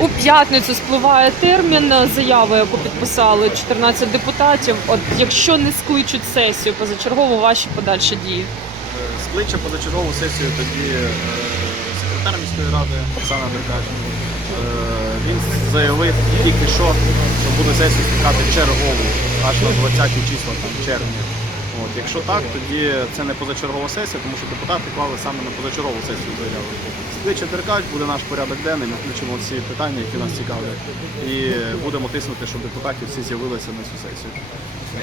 У п'ятницю спливає термін заяви, яку підписали 14 депутатів. От якщо не скличуть сесію позачергово, ваші подальші дії. Скличе позачергову сесію тоді е, секретар міської ради Оксана Деркач. Е, Він заявив тільки що, що буде сесію скликати чергову, аж на 20 числа там, червня. От, якщо так, тоді це не позачергова сесія, тому що депутати клали саме на позачергову сесію заяву. Скличе Деркач, буде наш порядок денний, ми включимо всі питання, які нас цікавлять, і будемо тиснути, щоб депутатів всі з'явилися на цю сесію.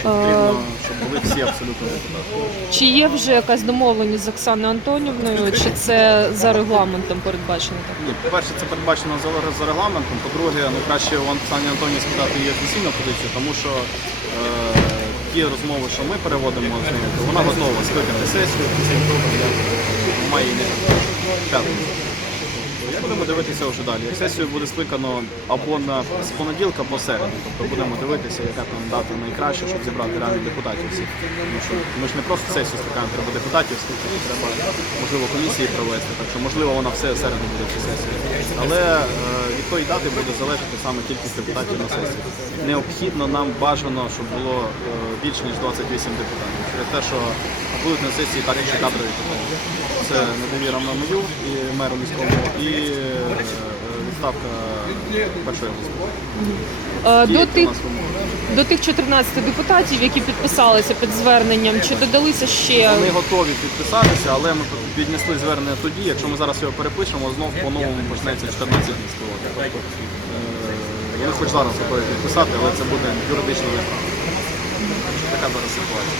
Потрібно, щоб були всі абсолютно депутати. Чи є вже якась домовленість з Оксаною Антонівною, чи це за регламентом передбачено так? Ні, по-перше, це передбачено за, за регламентом. По-друге, ну краще у Оксані Антонії спитати її офіційну позицію, тому що е, ті розмови, що ми переводимо з нею, то вона готова скликати сесію має п'ятницю. Будемо дивитися вже далі. Сесію буде скликано або на з понеділка, або середу. Тобто будемо дивитися, яка там дата найкраща, щоб зібрати реально депутатів всіх. Тому що ми ж не просто сесію скликаємо, треба депутатів скликати, треба можливо комісії провести. Так що можливо вона все середу буде ця сесія. Але е, від тої дати буде залежати саме кількість депутатів на сесії. Необхідно нам бажано, щоб було е, більше ніж 28 депутатів. Через те, що будуть на сесії так чи кадрові питання. Це недовіра на мою і меру міському, і е, відставка першої. Е, До тих, до тих 14 депутатів, які підписалися під зверненням, чи додалися ще Вони готові підписатися, але ми піднесли звернення тоді. Якщо ми зараз його перепишемо, знов по-новому почнеться 14 днів спливати. Тобто, е, вони хоч зараз готові підписати, але це буде юридично неправильно. Така зараз ситуація.